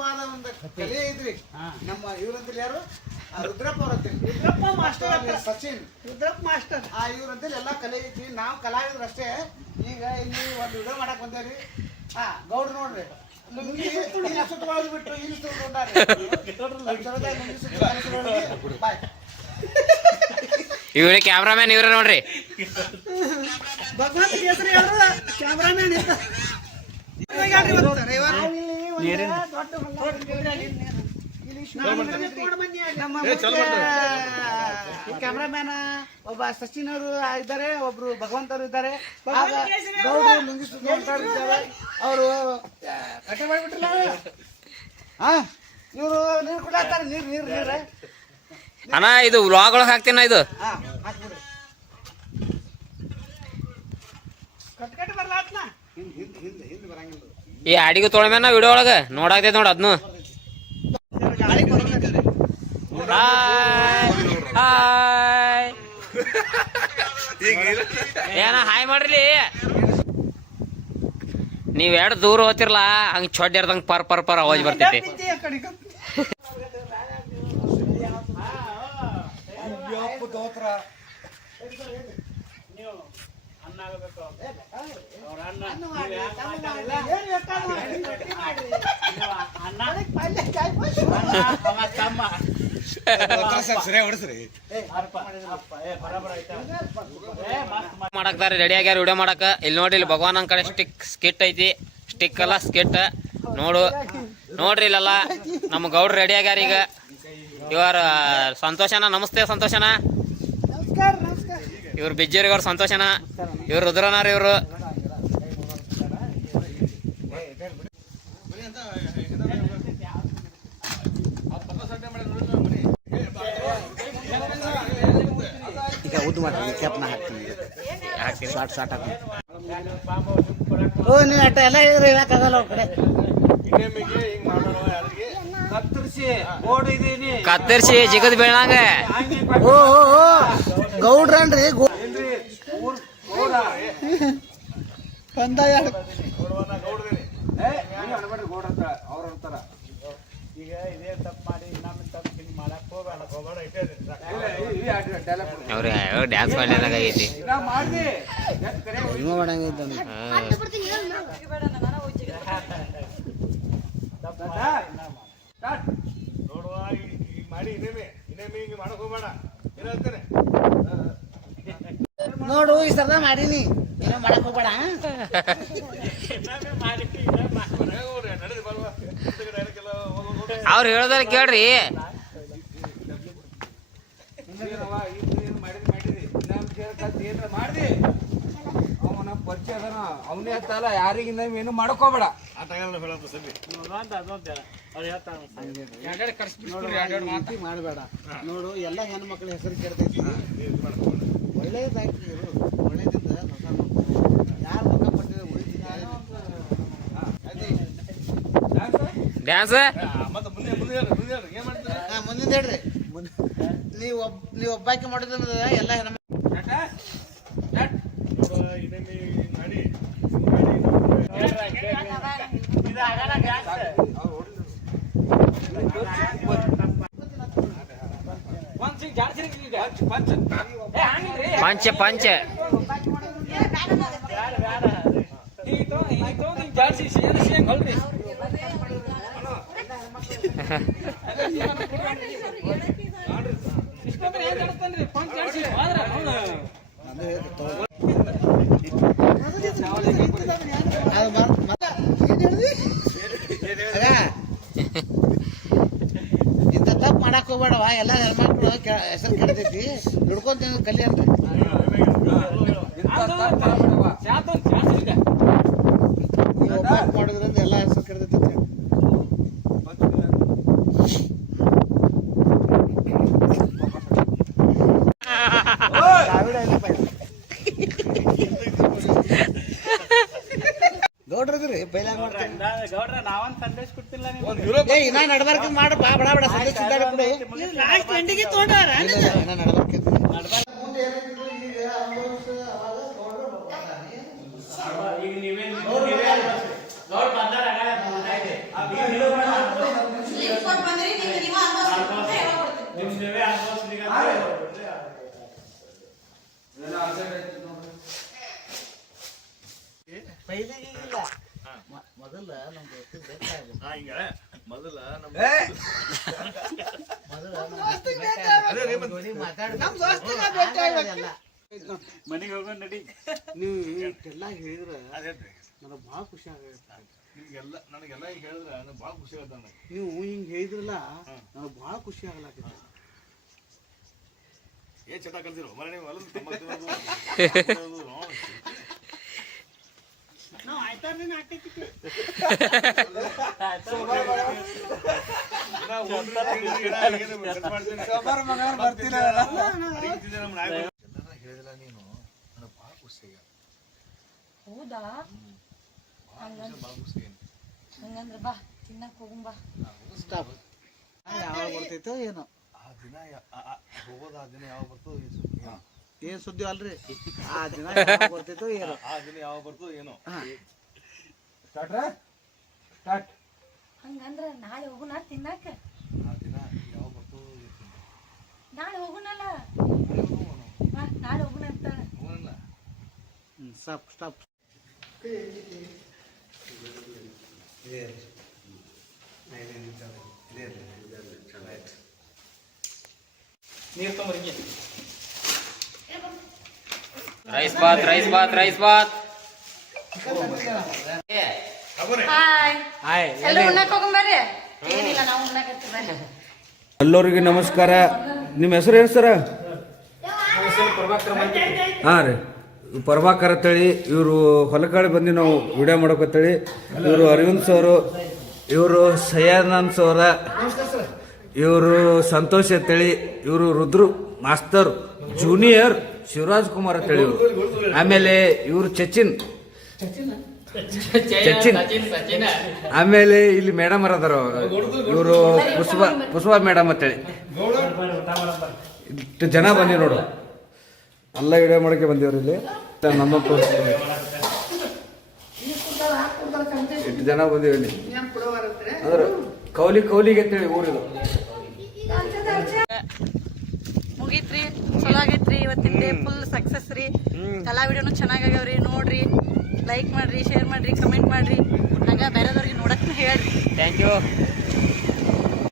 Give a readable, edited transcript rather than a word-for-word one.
ಅದ್ಭುತವಾದ ಒಂದು ಕಲೆ ಐತ್ರಿ. ನಮ್ಮ ಇವ್ರಂತಲ್ಲಿ ಯಾರು ರುದ್ರಪ್ಪ ಅವ್ರ ರುದ್ರಪ್ಪ ಮಾಸ್ಟರ್ ಸಚಿನ್ ರುದ್ರಪ್ಪ ಮಾಸ್ಟರ್ ಇವ್ರಂತಲ್ಲಿ ಎಲ್ಲಾ ಕಲೆ ಐತಿ. ನಾವು ಕಲಾವಿದ್ರು ಅಷ್ಟೇ. ಈಗ ಇಲ್ಲಿ ಒಂದು ವಿಡಿಯೋ ಮಾಡಕ್ ಬಂದೇವ್ರಿ. ಗೌಡ್ರು ನೋಡ್ರಿ ಇಲ್ಲಿ ಸುತ್ತಕೊಳ್ಳೋದು ಬಿಟ್ಟು ಇಲ್ಲಿ ಸುತ್ತಕೊಂಡಾರೆ. ಇವ್ರೆ ಕ್ಯಾಮ್ರಾಮ್ಯಾನ್ ಇವ್ರೆ ನೋಡ್ರಿ. ಭಗವಂತ ಕೇಸರಿ ಅವರು ಕ್ಯಾಮ್ರಾಮನ್ ಕ್ಯಾಮ್ರಾಮ್ಯಾನ ಒಬ್ಬ ಸಚಿನ್ ಅವರು ಇದ್ದಾರೆ, ಒಬ್ರು ಭಗವಂತ ಅವರು ಇದ್ದಾರೆ, ಗೌಡ್ರು ಇದ್ದಾರೆ. ಅವರು ಕಟ್ಟೆ ಮಾಡಿಬಿಟ್ರಲ್ಲ. ಇವರು ನೀರು ಕುಡಿಯಾಕ್ತಾರೆ. ನೀರ್ ಅಣ್ಣ ಇದು ವ್ಲಾಗ್ ಒಳಗೆ ಹಾಕ್ತೀನ. ಇದು ಹಾಕ್ಬಿಡ್ರಿ. ಕಟ್ ಬರ್ಲಾತ್ನ ಹಿಂದೆ ಬರಂಗಿಲ್ಲ. ಈ ಅಡಿಗೆ ತೊಗೊಳ್ಮೇನ ವಿಡಿಯೋ ಒಳಗೆ ನೋಡಾಕ್ತೈತೆ ನೋಡ ಅದನ್ನು. ಏನ ಹಾಯ್ ಮಾಡ್ರಿ. ನೀವ್ ಎರಡು ದೂರ ಹೋತಿರ್ಲ ಹಂಗ ಚೊಡ್ಡ ಇರ್ದಂಗ ಪರ್ ಪರ್ ಪರ್ ಅವಾಜ್ ಬರ್ತೈತಿ. ಮಾಡಕ್ತಾರ ರೆಡಿ ಆಗ್ಯಾರ ವಿಡಿಯೋ ಮಾಡಕ. ಇಲ್ಲಿ ನೋಡಿ, ಇಲ್ಲಿ ಭಗವಾನ್ ನನ್ ಕಡೆ ಸ್ಕಿಟ್ ಐತಿ. ಸ್ಟಿಕ್ ಅಲ್ಲ ಸ್ಕಿಟ್ ನೋಡ್ರಿ. ಇಲ್ಲೆಲ್ಲ ನಮ್ಮ ಗೌಡ್ರು ರೆಡಿ ಆಗ್ಯಾರ. ಈಗ ಇವರ ಸಂತೋಷನ. ನಮಸ್ತೆ ಸಂತೋಷನ. ಇವ್ರು ಬಿಜ್ಜೇರಿ ಅವ್ರ ಸಂತೋಷನ. ಇವ್ರು ರುದ್ರನಾರ. ಇವ್ರು ಈಗ ಉದ್ದು ಮಾಡ್ತೀನಿ. ಕ್ಯಾಪ್ನ ಹಾಕ್ತೀನಿ. ಶಾರ್ಟ್ ಹಾಕ್ತೀನಿ. ನೀ ಅಟ್ಟ ಎಲ್ಲ ಹೇಳಿದ್ರೆ ಹೇಳಕ್ಕಾಗಲ್ಲ ಅವ್ರ ಕಡೆ. ಕತ್ತರಿಸಿ ಜಿಗದ್ ಬೀಳಂಗ. ಓ ಗೌಡ್ರನ್ರಿ ಕಂದಾಯ ಅವ್ರ ಡ್ಯಾನ್ಸ್ ಮಾಡ್ಲಿದಾಗ ಐತಿ. ನೋಡು ಈ ಸರ್ದ ಮಾಡೀನಿ. ಏನೋ ಮಾಡಕ್ ಹೋಗ್ಬೇಡ. ಅವ್ರು ಹೇಳೋದ್ರ ಕೇಳ್ರಿ. ಅವನ ಪರಿಚಯ ಅದನ ಅವನೇ ಹತ್ತಲ್ಲ. ಯಾರಿಗಿಂದ ಏನು ಮಾಡಕೋಬೇಡ. ಮಾಡಬೇಡ. ನೋಡು ಎಲ್ಲ ಹೆಣ್ಮಕ್ಳ ಹೆಸರು ಕೇಳ್ತೈತಿ. ಒಳ್ಳೇದಾಗಿ ಒಳ್ಳೇದಿಂದ ಯಾರು ಮುಖ ಪಟ್ಟಿದ್ರೆ ಡ್ಯಾನ್ಸ್ ಮುಂದಿನ ಹೇಳ್ರಿ. ನೀವು ಒಬ್ಬಾಕಿ ಮಾಡಿದ್ರೆ ಎಲ್ಲ ಹೆಣ್ಮಕ್ಳು ಪಂಚ ಪಂಚ ಇಂಥ ತಪ್ಪು ಮಾಡಕ್ ಹೋಗ್ಬೇಡವ. ಎಲ್ಲ ಹೆಣ್ಮಕ್ಳು ಹೆಸರು ಕೆಡ್ತೈತಿ. ದುಡ್ಕೊಂತ ಕಲಿ ಅಂತ ಮಾಡೋದ್ರಿಂದ ಎಲ್ಲ ಹೆಸರು ಕೆಡ್ತೈತಿ. ಗೌಡ್ರದ್ರಿ ಬೈಲಾಗ ಮಾಡ್ತೀನಿ. ಇನ್ನ ನಡ್ಬಾರ್ಕ ಮಾಡ ಬಡ ಬಡ ಸಂದೇಶ ಲಾಸ್ಟ್ ಎಂಡಿಗೆ ತಗೊಂಡಾರ. ನಡಬಾರ್ಕ ಪೈಲಿಗಿಲ್ಲ ಮೊದಲ ನಮ್ಮ ದೋಸ್ತಿಗೆ ಬೇಕಾಗ್ಬೇಕು. ಮೊದಲ ನಮ್ಮ ಜೋಡಿ ಮಾತಾಡ್ಬೇಕು. ಮನೆಗೆ ಹೋಗೋಣ ನಡಿ. ನೀವು ಇಷ್ಟೆಲ್ಲ ಹೇಳಿದ್ರೆ ನನಗೆ ಭಾಳ ಖುಷಿ ಆಗತ್ತೆ. ನನಗೆಲ್ಲ ಈಗ ಹೇಳಿದ್ರೆ ನನಗೆ ಭಾಳ ಖುಷಿ ಆಗುತ್ತೆ ನನಗೆ. ನೀವು ಹಿಂಗೆ ಹೇಳಿದ್ರಲ್ಲ ನನಗೆ ಭಾಳ ಖುಷಿ ಆಗ್ಲಾಕೈತಿ. ಏನ್ ಚಟ ಕಲ್ತಿರೋ ಮನೆ ನೀವು ಹೊಲದ ನಾವು ಆಯ್ತಾರ್ದಿನ ಹಾಕೈತಿ. ಹೇಳಿದಿಲ್ಲ ನೀನು ನನಗೆ ಭಾಳ ಖುಷಿ ಆಗ್ಯಾದ. ಹೌದಾ ಭಾಳ ಖುಷಿ ಆಗ್ಯಾದ. ಹಂಗಂದ್ರ ಬಾ ತಿನ್ನಕ್ ಹೋಗುಂ ಬಾ. ಸ್ಟಾಪ್. ಯಾವಾಗ ಬರ್ತೈತೋ ಏನೋ ಆ ದಿನ ಹೋಗೋದು ಆ ದಿನ ಯಾವಾಗ ಬರ್ತೋ ಏನ್ ಸುದ್ದಿ ಅಲ್ರಿ. ಆ ದಿನ ಯಾವಾಗ ಬರ್ತೈತೋ ಏನೋ. ಆ ದಿನ ಯಾವಾಗ ಬರ್ತೋ ಏನೋ. ಸ್ಟಾರ್ಟ್. ಹಂಗಂದ್ರ ನಾಳೆ ಹೋಗುಣ ತಿನ್ನಾಕ. ಆ ದಿನ ಯಾವಾಗ ಬರ್ತೋ ನಾಳೆ ಹೋಗುಣಲ್ಲ. ಬಾ ನಾಳೆ ಹೋಗುಣ ಅಂತ. ಹೋಗೋಣ. Stop stop. Rice bath rice bath rice bath. Hi ಎಲ್ಲ ಉಣ್ಣಕ್ ಹೋಗುಂ ಬರ್ರಿ. ಏನಿಲ್ಲ ನಾವು ಉಣ್ಣಕತ್ತೀವಿ ಬರ್ರಿ. ಎಲ್ಲರಿಗೆ ನಮಸ್ಕಾರ. ನಿಮ್ಮ ಹೆಸರು ಏನು ಸರ? ಹಾಂ ರೀ, ಪ್ರಭಾಕರ್ ಅಂತೇಳಿ. ಇವರು ಹೊಲಕಾಳಿ ಬಂದು ನಾವು ವಿಡಿಯೋ ಮಾಡೋಕತ್ತೇಳಿ. ಇವರು ಅರವಿಂದ್ ಸರು, ಇವರು ಸಯ್ಯದಾನಂದ್ ಸೌರ, ಇವರು ಸಂತೋಷ್ ಅಂತೇಳಿ, ಇವರು ರುದ್ರು ಮಾಸ್ತರ್ ಜೂನಿಯರ್ ಶಿವರಾಜ್ ಕುಮಾರ್ ಅಂತೇಳಿ ಇವರು. ಆಮೇಲೆ ಇವರು ಸಚಿನ್. ಆಮೇಲೆ ಇಲ್ಲಿ ಮೇಡಮ್ ಅದಾರ, ಇವರು ಪುಷ್ಪ ಮೇಡಮ್ ಅಂತೇಳಿ. ಇಷ್ಟು ಜನ ಬಂದಿ ನೋಡು, ಎಲ್ಲ ವಿಡಿಯೋ ಮಾಡಕ್ಕೆ ಬಂದಿವ್ರಿ ಇಲ್ಲಿ. ನಮ್ಮ ತೋರಿಸ್ತೀವಿ ಇಷ್ಟು ಜನ ಬಂದಿವಿ ಇಲ್ಲಿ. ಅಂದ್ರೆ ಕೌಲಿಗೆ ಅಂತೇಳಿ ಊರಿದು. ಮುಗೀತ್ರಿ, ಚಲೋ ಆಗೈತ್ರಿ ಇವತ್ತಿನ ಡೇ. ಫುಲ್ ಸಕ್ಸಸ್ ರೀ. ಎಲ್ಲಾ ವಿಡಿಯೋನು ಚೆನ್ನಾಗಾಗ್ಯಾವ್ರಿ. ನೋಡ್ರಿ, ಲೈಕ್ ಮಾಡ್ರಿ, ಶೇರ್ ಮಾಡ್ರಿ, ಕಮೆಂಟ್ ಮಾಡ್ರಿ. ಹಂಗ ಬೇರೆದವ್ರಿಗೆ ನೋಡಕ್ ಹೇಳ್ರಿ. Thank you.